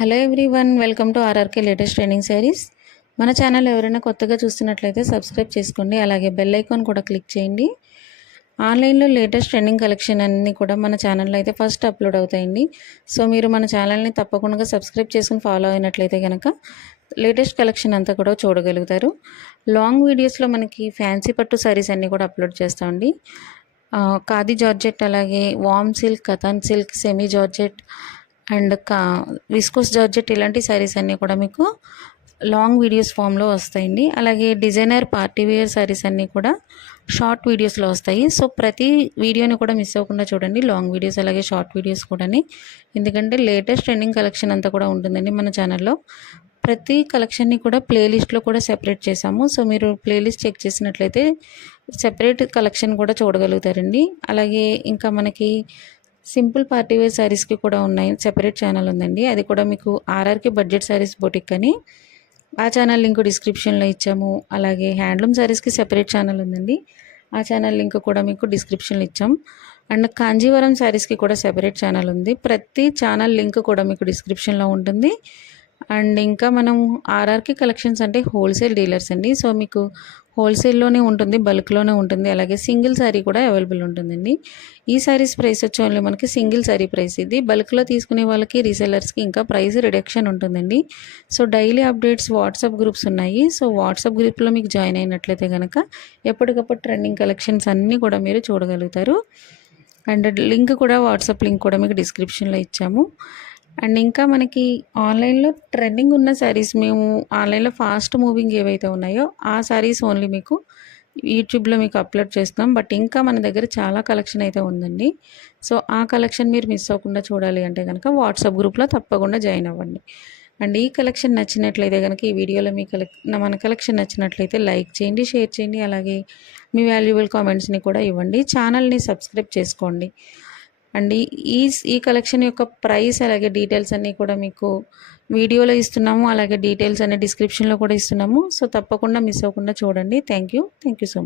Hello everyone, welcome to RRK latest training series. మన channel ఎవరైనా కొత్తగా చూస్తున్నట్లయితే సబ్స్క్రైబ్ చేసుకోండి, అలాగే బెల్ ఐకాన్ కూడా క్లిక్ చేయండి. ఆన్లైన్లో లేటెస్ట్ ట్రెండింగ్ కలెక్షన్ అన్నీ కూడా మన ఛానల్లో అయితే ఫస్ట్ అప్లోడ్ అవుతాయండి. సో మీరు మన ఛానల్ని తప్పకుండా సబ్స్క్రైబ్ చేసుకుని ఫాలో అయినట్లయితే కనుక లేటెస్ట్ కలెక్షన్ అంతా కూడా చూడగలుగుతారు. లాంగ్ వీడియోస్లో మనకి ఫ్యాన్సీ పట్టు సారీస్ అన్నీ కూడా అప్లోడ్ చేస్తామండి. ఖాదీ జార్జెట్, అలాగే వామ్ silk, Katan silk, semi georgette and viscose georgette ఇలాంటి శారీస్ అన్నీ కూడా మీకు లాంగ్ వీడియోస్ ఫామ్లో వస్తాయండి. అలాగే డిజైనర్ పార్టీ వేర్ శారీస్ అన్నీ కూడా షార్ట్ వీడియోస్లో వస్తాయి. సో ప్రతి వీడియోని కూడా మిస్ అవ్వకుండా చూడండి, లాంగ్ వీడియోస్ అలాగే షార్ట్ వీడియోస్ కూడా, ఎందుకంటే లేటెస్ట్ ట్రెండింగ్ కలెక్షన్ అంతా కూడా ఉంటుందండి మన ఛానల్లో. ప్రతి కలెక్షన్ని కూడా ప్లేలిస్ట్లో కూడా సెపరేట్ చేసాము. సో మీరు ప్లేలిస్ట్ చెక్ చేసినట్లయితే సెపరేట్ కలెక్షన్ కూడా చూడగలుగుతారండి. అలాగే ఇంకా మనకి సింపుల్ పార్టీ వేర్ శారీస్కి కూడా ఉన్నాయి, సెపరేట్ ఛానల్ ఉందండి. అది కూడా మీకు ఆర్ఆర్కే బడ్జెట్ శారీస్ బొటిక్ అని, ఆ ఛానల్ లింక్ డిస్క్రిప్షన్లో ఇచ్చాము. అలాగే హ్యాండ్లూమ్ శారీస్కి సెపరేట్ ఛానల్ ఉందండి, ఆ ఛానల్ లింక్ కూడా మీకు డిస్క్రిప్షన్లో ఇచ్చాం. అండ్ కాంజీవరం శారీస్కి కూడా సెపరేట్ ఛానల్ ఉంది, ప్రతి ఛానల్ లింక్ కూడా మీకు డిస్క్రిప్షన్లో ఉంటుంది. అండ్ ఇంకా మనం ఆర్ఆర్కే కలెక్షన్స్ అంటే హోల్సేల్ డీలర్స్ అండి. సో మీకు హోల్సేల్లోనే ఉంటుంది, బల్క్లోనే ఉంటుంది, అలాగే సింగిల్ శారీ కూడా అవైలబుల్ ఉంటుందండి. ఈ శారీస్ ప్రైస్ వచ్చి ఓన్లీ మనకి సింగిల్ శారీ ప్రైస్ ఇది. బల్క్లో తీసుకునే వాళ్ళకి రీసెల్లర్స్కి ఇంకా ప్రైస్ రిడక్షన్ ఉంటుందండి. So daily updates WhatsApp groups ఉన్నాయి. సో వాట్సాప్ గ్రూప్లో మీకు జాయిన్ అయినట్లయితే కనుక ఎప్పటికప్పుడు ట్రెండింగ్ కలెక్షన్స్ అన్నీ కూడా మీరు చూడగలుగుతారు. అండ్ లింక్ కూడా, వాట్సాప్ లింక్ కూడా మీకు డిస్క్రిప్షన్లో ఇచ్చాము. అండ్ ఇంకా మనకి ఆన్లైన్లో ట్రెండింగ్ ఉన్న శారీస్, మేము ఆన్లైన్లో ఫాస్ట్ మూవింగ్ ఏవైతే ఉన్నాయో ఆ శారీస్ ఓన్లీ మీకు యూట్యూబ్లో మీకు అప్లోడ్ చేస్తున్నాం. బట్ ఇంకా మన దగ్గర చాలా కలెక్షన్ అయితే ఉందండి. సో ఆ కలెక్షన్ మీరు మిస్ అవ్వకుండా చూడాలి అంటే కనుక వాట్సాప్ గ్రూప్లో తప్పకుండా జాయిన్ అవ్వండి. అండ్ ఈ కలెక్షన్ నచ్చినట్లయితే కనుక, ఈ వీడియోలో మీ మన కలెక్షన్ నచ్చినట్లయితే లైక్ చేయండి, షేర్ చేయండి, అలాగే మీ వాల్యుబుల్ కామెంట్స్ని కూడా ఇవ్వండి. ఛానల్ని సబ్స్క్రైబ్ చేసుకోండి. అండ్ ఈ కలెక్షన్ యొక్క ప్రైస్ అలాగే డీటెయిల్స్ అన్నీ కూడా మీకు వీడియోలో ఇస్తున్నాము, అలాగే డీటెయిల్స్ అనే డిస్క్రిప్షన్లో కూడా ఇస్తున్నాము. సో తప్పకుండా మిస్ అవ్వకుండా చూడండి. Thank you so much.